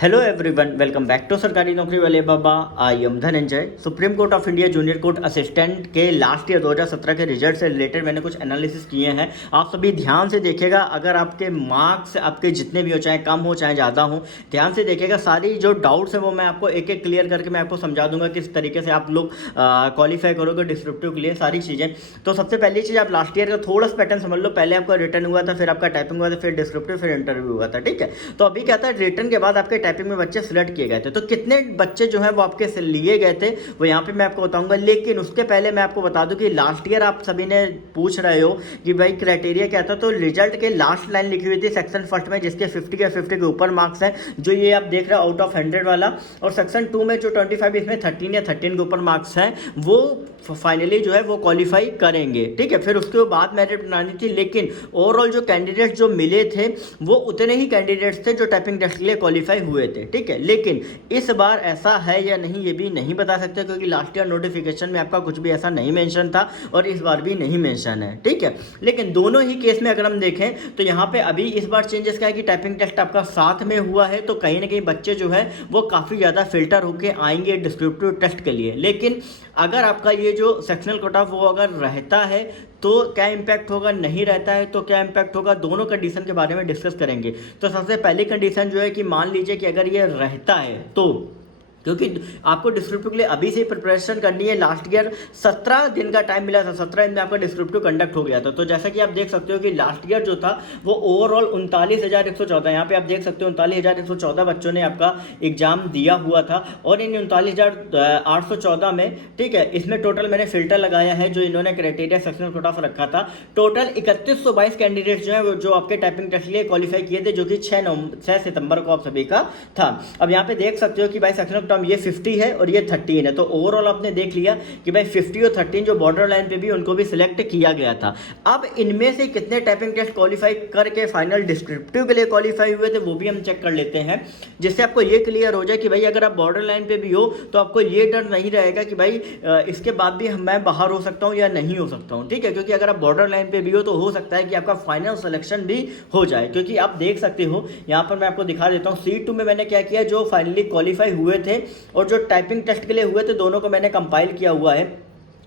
Hello everyone, welcome back to सरकारी नौकरी वाले बाबा। I am Dhananjay. Supreme Court of India junior court assistant के लास्ट ईयर 2017 के रिजल्ट से रिलेटेड मैंने कुछ एनालिसिस किए हैं। आप सभी ध्यान से देखिएगा। अगर आपके मार्क्स आपके जितने भी हो, चाहे कम हो चाहे ज़्यादा हो, ध्यान से देखिएगा। सारी जो डाउट्स हैं वो मैं आपको एक एक क्लियर करके मैं आपको समझा दूंगा किस तरीके से आप लोग क्वालिफाई करोगे डिस्क्रिप्टिव के लिए, सारी चीज़ें। तो सबसे पहली चीज़, आप लास्ट ईयर का थोड़ा सा पैटर्न समझ लो। पहले आपका रिटर्न हुआ था, फिर आपका टाइपिंग हुआ था, फिर डिस्क्रिप्टिव, फिर इंटरव्यू हुआ था। ठीक है। तो अभी क्या था, रिटर्न के बाद आपके टाइपिंग में बच्चे सिलेक्ट किए गए थे। तो कितने बच्चे जो है वो आपके से लिए गए थे वो यहाँ पे मैं आपको बताऊंगा। लेकिन उसके पहले मैं आपको बता दूं कि लास्ट ईयर आप सभी ने पूछ रहे हो कि भाई क्राइटेरिया क्या था। तो रिजल्ट के लास्ट लाइन लिखी हुई थी सेक्शन फर्स्ट में, जिसके 50 के ऊपर मार्क्स हैं, जो ये आप देख रहे हो आउट ऑफ 100 वाला। और सेक्शन 2 में जो 25 इसमें 13 या 13 के ऊपर मार्क्स हैं, वो फाइनली जो है वो क्वालिफाई करेंगे। ठीक है। फिर उसके बाद मेरिट बनानी थी, लेकिन ओवरऑल जो कैंडिडेट्स जो मिले थे वो उतने ही कैंडिडेट्स थे जो टाइपिंग टेस्ट के लिए क्वालिफाई हुए थे। ठीक है। लेकिन इस बार ऐसा है या नहीं ये भी नहीं बता सकते, क्योंकि लास्ट ईयर नोटिफिकेशन में आपका कुछ भी ऐसा नहीं मेंशन था और इस बार भी नहीं मेंशन है। ठीक है। लेकिन दोनों ही केस में अगर हम देखें तो यहाँ पे अभी इस बार चेंजेस क्या है कि टाइपिंग टेस्ट आपका साथ में हुआ है, तो कहीं ना कहीं बच्चे जो है वो काफ़ी ज़्यादा फिल्टर होके आएंगे डिस्क्रिप्टिव टेस्ट के लिए। लेकिन अगर आपका ये जो सेक्शनल कट ऑफ वो अगर रहता है तो क्या इम्पैक्ट होगा, नहीं रहता है तो क्या इम्पैक्ट होगा, दोनों कंडीशन के बारे में डिस्कस करेंगे। तो सबसे पहली कंडीशन जो है कि मान लीजिए कि अगर ये रहता है, तो क्योंकि आपको डिस्क्रिप्टिव के लिए अभी से प्रिपरेशन करनी है। लास्ट ईयर 17 दिन का टाइम मिला था, 17 दिन में आपका डिस्क्रिप्टिव कंडक्ट हो गया था। तो जैसा कि आप देख सकते हो कि लास्ट ईयर जो था वो ओवरऑल 39,114, यहाँ पे आप देख सकते हो 39,114 बच्चों ने आपका एग्जाम दिया हुआ था। और इन 39,814 में, ठीक है, इसमें टोटल मैंने फिल्टर लगाया है जो इन्होंने क्राइटेरिया सेक्शनल कट ऑफ रखा था। टोटल 3122 कैंडिडेट्स जो है जो आपके टाइपिंग टेस्ट के लिए क्वालिफाई किए थे, जो कि 6 सितंबर को आप सभी का था। अब यहाँ पे देख सकते हो कि भाई सेक्शनल टर्म ये 50 है और ये 13 है। तो ओवरऑल आपने देख लिया कि भाई 50 और 13 जो बॉर्डर लाइन पे भी उनको भी सिलेक्ट किया गया था। अब इनमें से कितने टाइपिंग टेस्ट क्वालिफाई करके फाइनल डिस्क्रिप्टिव के लिए क्वालिफाई हुए थे वो भी हम चेक कर लेते हैं, जिससे आपको ये क्लियर हो जाए कि भाई अगर आप बॉर्डर लाइन पे भी हो तो आपको ये डर नहीं रहेगा कि भाई इसके बाद भी मैं बाहर हो सकता हूँ या नहीं हो सकता हूँ। ठीक है। क्योंकि अगर आप बॉर्डर लाइन पे भी हो तो हो सकता है कि आपका फाइनल सिलेक्शन भी हो जाए। क्योंकि आप देख सकते हो यहाँ पर मैं आपको दिखा देता हूँ, C2 में मैंने क्या किया, जो फाइनली क्वालिफाई हुए थे और जो टाइपिंग टेस्ट के लिए हुए थे, दोनों को मैंने कंपाइल किया हुआ है।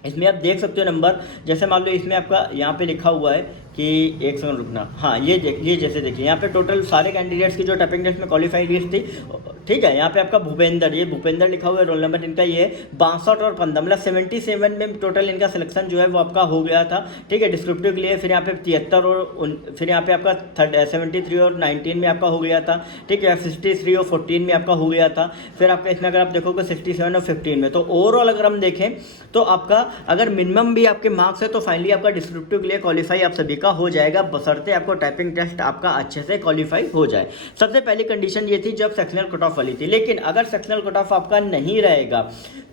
इसमें आप देख सकते हो नंबर, जैसे मान लो इसमें आपका यहाँ पे लिखा हुआ है कि एक सेकंड रुकना, हाँ ये जैसे देखिए यहाँ पे टोटल सारे कैंडिडेट्स की जो टाइपिंग टेस्ट में क्वालिफाई लिस्ट थी। ठीक है। यहाँ पे आपका भूपेंद्र, ये भूपेंद्र लिखा हुआ है, रोल नंबर इनका ये 62 और 15, मतलब 77 में टोटल इनका सिलेक्शन जो है वो आपका हो गया था। ठीक है, डिस्क्रिप्टिव के लिए। फिर यहाँ पे 73 और फिर यहाँ पे आपका 73 और 19 में आपका हो गया था। ठीक है, 63 और 14 में आपका हो गया था। फिर आपका इसमें अगर आप देखोगे 67 और 15 में। तो ओवरऑल अगर हम देखें तो आपका अगर मिनिमम भी आपके मार्क्स है तो फाइनली आपका डिस्क्रिप्टिव के लिए क्वालिफाई आप सभी का हो जाएगा, बशर्ते आपको टाइपिंग टेस्ट आपका अच्छे से क्वालिफाई हो जाए। सबसे पहली कंडीशन ये थी जब सेक्शनल कट ऑफ वाली थी। लेकिन अगर सेक्शनल कट ऑफ आपका नहीं रहेगा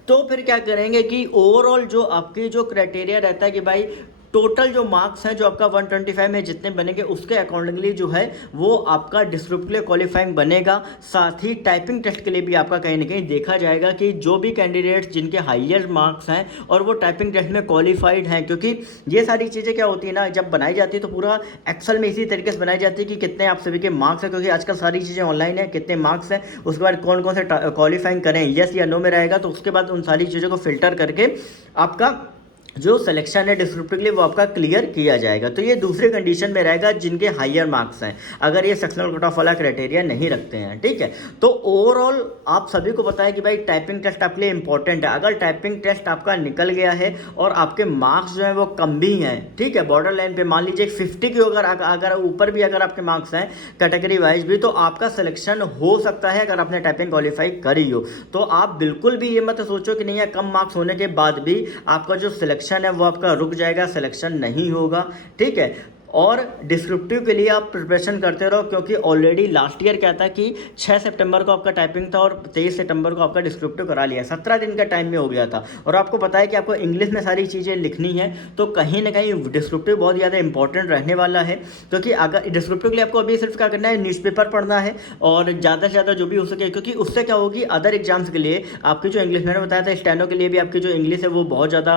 तो फिर क्या करेंगे कि ओवरऑल जो आपकी जो क्राइटेरिया रहता है कि भाई टोटल जो मार्क्स हैं जो आपका 125 में जितने बनेंगे उसके अकॉर्डिंगली जो है वो आपका डिस्क्रिप्टिव के लिए क्वालिफाइंग बनेगा। साथ ही टाइपिंग टेस्ट के लिए भी आपका कहीं ना कहीं देखा जाएगा कि जो भी कैंडिडेट्स जिनके हाईएस्ट मार्क्स हैं और वो टाइपिंग टेस्ट में क्वालिफाइड हैं। क्योंकि ये सारी चीज़ें क्या होती है ना, जब बनाई जाती है तो पूरा एक्सेल में इसी तरीके से बनाई जाती है कि कितने आप सभी के मार्क्स हैं। क्योंकि आजकल सारी चीज़ें ऑनलाइन है, कितने मार्क्स हैं, उसके बाद कौन कौन से क्वालिफाइंग करें, येस या नो में रहेगा। तो उसके बाद उन सारी चीज़ों को फिल्टर करके आपका जो सिलेक्शन है डिस्क्रिप्टिव के लिए वो आपका क्लियर किया जाएगा। तो ये दूसरे कंडीशन में रहेगा जिनके हायर मार्क्स हैं, अगर ये सेक्शनल कट ऑफ वाला क्राइटेरिया नहीं रखते हैं। ठीक है। तो ओवरऑल आप सभी को पता है कि भाई टाइपिंग टेस्ट आपके लिए इंपॉर्टेंट है। अगर टाइपिंग टेस्ट आपका निकल गया है और आपके मार्क्स जो है वो कम भी हैं, ठीक है, बॉर्डर लाइन पे मान लीजिए 50 के अगर ऊपर भी अगर आपके मार्क्स हैं कैटेगरी वाइज भी, तो आपका सिलेक्शन हो सकता है अगर आपने टाइपिंग क्वालिफाई करी हो। तो आप बिल्कुल भी ये मत सोचो कि नहीं है कम मार्क्स होने के बाद भी आपका जो सिलेक्शन है वो आपका रुक जाएगा, सिलेक्शन नहीं होगा। ठीक है। और डिस्क्रिप्टिव के लिए आप प्रिपरेशन करते रहो, क्योंकि ऑलरेडी लास्ट ईयर क्या था कि 6 सितंबर को आपका टाइपिंग था और 23 सितंबर को आपका डिस्क्रिप्टिव करा लिया, 17 दिन का टाइम में हो गया था। और आपको पता है कि आपको इंग्लिश में सारी चीज़ें लिखनी है, तो कहीं ना कहीं डिस्क्रिप्टिव बहुत ज़्यादा इंपॉर्टेंट रहने वाला है। क्योंकि अगर डिस्क्रिप्टिव के लिए आपको अभी सिर्फ क्या करना है, न्यूज़पेपर पढ़ना है और ज़्यादा से ज़्यादा जो भी हो सके, क्योंकि उससे क्या होगी अदर एग्जाम्स के लिए आपकी जो इंग्लिश, मैंने बताया था स्टेनो के लिए भी आपकी जो इंग्लिश है वो बहुत ज़्यादा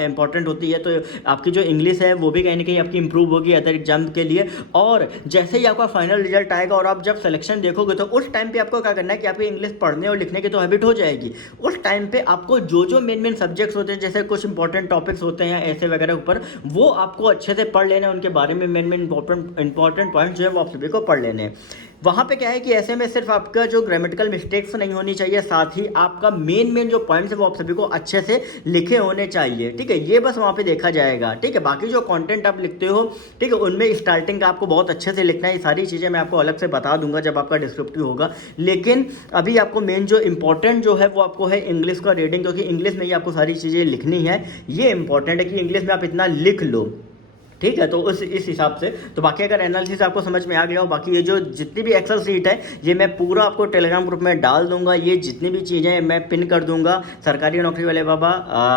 इंपॉर्टेंट होती है। तो आपकी जो इंग्लिश है वो भी कहीं ना कहीं आपकी इंप्रूव होगी होगी अदर एग्जाम के लिए। और जैसे ही आपका फाइनल रिजल्ट आएगा और आप जब सिलेक्शन देखोगे तो उस टाइम पे आपको क्या करना है कि आपकी इंग्लिश पढ़ने और लिखने की तो हैबिट हो जाएगी। उस टाइम पे आपको जो जो मेन सब्जेक्ट्स होते हैं, जैसे कुछ इंपॉर्टेंट टॉपिक्स होते हैं ऐसे वगैरह ऊपर, वो आपको अच्छे से पढ़ लेना है। उनके बारे में मेन इंपॉर्टेंट पॉइंट जो है वो आप सभी को पढ़ लेने हैं। वहाँ पे क्या है कि ऐसे में सिर्फ आपका जो ग्रामेटिकल मिस्टेक्स नहीं होनी चाहिए, साथ ही आपका मेन जो पॉइंट्स है वो आप सभी को अच्छे से लिखे होने चाहिए। ठीक है, ये बस वहाँ पे देखा जाएगा। ठीक है, बाकी जो कंटेंट आप लिखते हो, ठीक है, उनमें स्टार्टिंग का आपको बहुत अच्छे से लिखना है। ये सारी चीज़ें मैं आपको अलग से बता दूंगा जब आपका डिस्क्रिप्टिव होगा। लेकिन अभी आपको मेन जो इंपॉर्टेंट जो है वो आपको है इंग्लिश का रीडिंग, क्योंकि इंग्लिश में ही आपको सारी चीज़ें लिखनी है। ये इंपॉर्टेंट है कि इंग्लिश में आप इतना लिख लो। ठीक है, तो इस हिसाब से तो बाकी अगर एनालिसिस आपको समझ में आ गया हो, बाकी ये जो जितनी भी एक्सेल सीट है ये मैं पूरा आपको टेलीग्राम ग्रुप में डाल दूंगा। ये जितनी भी चीज़ें हैं मैं पिन कर दूंगा। सरकारी नौकरी वाले बाबा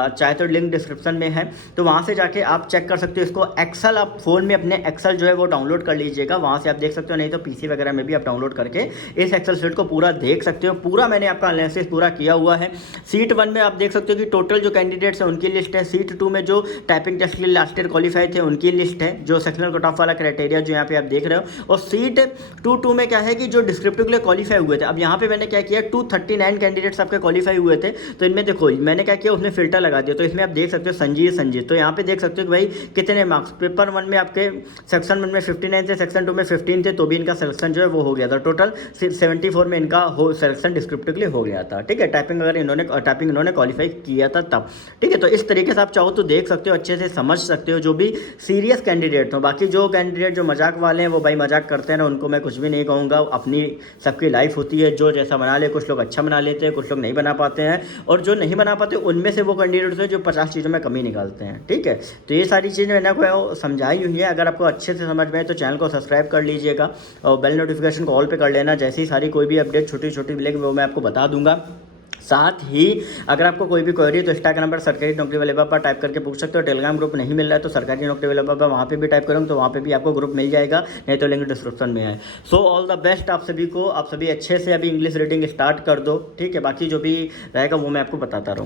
चाहे तो लिंक डिस्क्रिप्शन में है, तो वहाँ से जाके आप चेक कर सकते हो इसको। एक्सेल आप फ़ोन में अपने एक्सेल जो है वो डाउनलोड कर लीजिएगा, वहाँ से आप देख सकते हो, नहीं तो पीसी वगैरह में भी आप डाउनलोड करके इस एक्सेल सीट को पूरा देख सकते हो। पूरा मैंने आपका एनालिसिस पूरा किया हुआ है। सीट 1 में आप देख सकते हो कि टोटल जो कैंडिडेट्स हैं उनकी लिस्ट है। सीट 2 में जो टाइपिंग टेस्ट के लिए लास्ट ईयर क्वालिफाई थे उनकी लिस्ट है, जो सेक्शनल कट ऑफ वाला क्राइटेरिया जो यहाँ पे आप देख रहे हो। और सीट 2 में क्या है कि जो डिस्क्रिप्टिव के लिए क्वालिफाई हुए थे, अब यहाँ पे मैंने क्या किया, 239 कैंडिडेट्स आपके क्वालिफाई हुए थे। तो इनमें देखो मैंने क्या किया, उसमें फिल्टर लगा दिया। तो इसमें आप देख सकते हो संजीत, तो यहाँ पे देख सकते हो कि भाई कितने मार्क्स पेपर 1 में आपके सेक्शन 1 में 59 थे, सेक्शन 2 में 15 थे, तो भी इनका सिलेक्शन जो है वो हो गया था। टोटल 74 में इनका सिलेक्शन डिस्क्रिप्टिव के लिए हो गया था। ठीक है, टाइपिंग इन्होंने क्वालिफाई किया था तब। ठीक है, तो इस तरीके से आप चाहो तो देख सकते हो, अच्छे से समझ सकते हो जो भी सीरियस कैंडिडेट हो। बाकी जो कैंडिडेट जो मजाक वाले हैं वो भाई मजाक करते हैं ना, उनको मैं कुछ भी नहीं कहूँगा। अपनी सबकी लाइफ होती है, जो जैसा बना ले, कुछ लोग अच्छा बना लेते हैं, कुछ लोग नहीं बना पाते हैं, और जो नहीं बना पाते उनमें से वो कैंडिडेट्स हैं जो 50 चीज़ों में कमी निकालते हैं। ठीक है, तो ये सारी चीज़ें मैंने आपको समझाई हुई है। अगर आपको अच्छे से समझ में आए तो चैनल को सब्सक्राइब कर लीजिएगा और बेल नोटिफिकेशन को ऑल पे कर लेना। जैसे ही सारी कोई भी अपडेट छोटी छोटी मिलेगी वो मैं आपको बता दूंगा। साथ ही अगर आपको कोई भी क्वेरी है तो इंस्टा का नंबर सरकारी नौकरी वाले बाबा टाइप करके पूछ सकते हो। टेलीग्राम ग्रुप नहीं मिल रहा है तो सरकारी नौकरी वाले बाबा वहाँ पे भी टाइप करूँगा तो वहाँ पे भी आपको ग्रुप मिल जाएगा, नहीं तो लिंक डिस्क्रिप्शन में है। सो ऑल द बेस्ट आप सभी को। आप सभी अच्छे से अभी इंग्लिश रीडिंग स्टार्ट कर दो। ठीक है, बाकी जो भी रहेगा वो मैं आपको बताता रहूँ।